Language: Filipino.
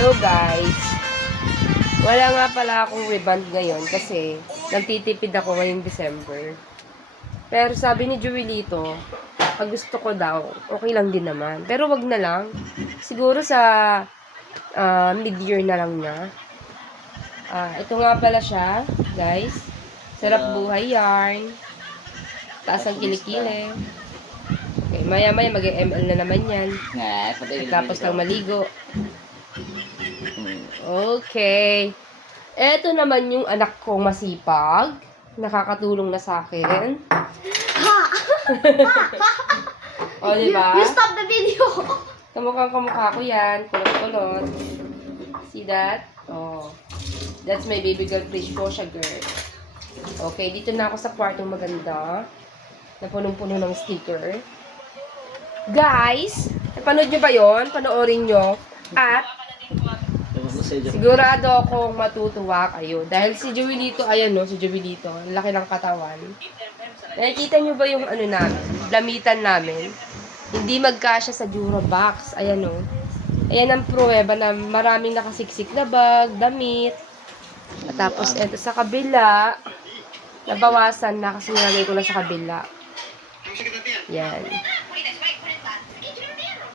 Hello guys! Wala nga pala akong reband ngayon kasi nagtitipid ako ngayong December. Pero sabi ni Joelito, pag gusto ko daw, okay lang din naman. Pero wag na lang. Siguro sa mid-year na lang na. Ito nga pala siya, guys. Sarap buhay yarn. Taas ang kilikili. Okay, maya-maya mag-ML na naman yan. Tapos lang maligo. Okay. Eto naman yung anak kong masipag. Nakakatulong na sa akin. O, diba? You stop the video. Kamukha ko yan. Kulot-kulot. See that? Oh. That's my baby girl dishwasher girl. Okay, dito na ako sa kwartong maganda. Na punong-puno ng sticker. Guys, napanood nyo ba yun? Panoorin nyo. At, sigurado akong matutuwa kayo. Dahil si Joelito, ayan no, si Joelito, laki ng katawan. Nakikita nyo ba yung ano namin, damitan namin? Hindi magkasya sa Durabox. Ayan no. Ayan ang pruweba na maraming nakasiksik na bag, damit. At tapos, eto sa kabila, nabawasan na kasi nilagay ko na sa kabila. Yan.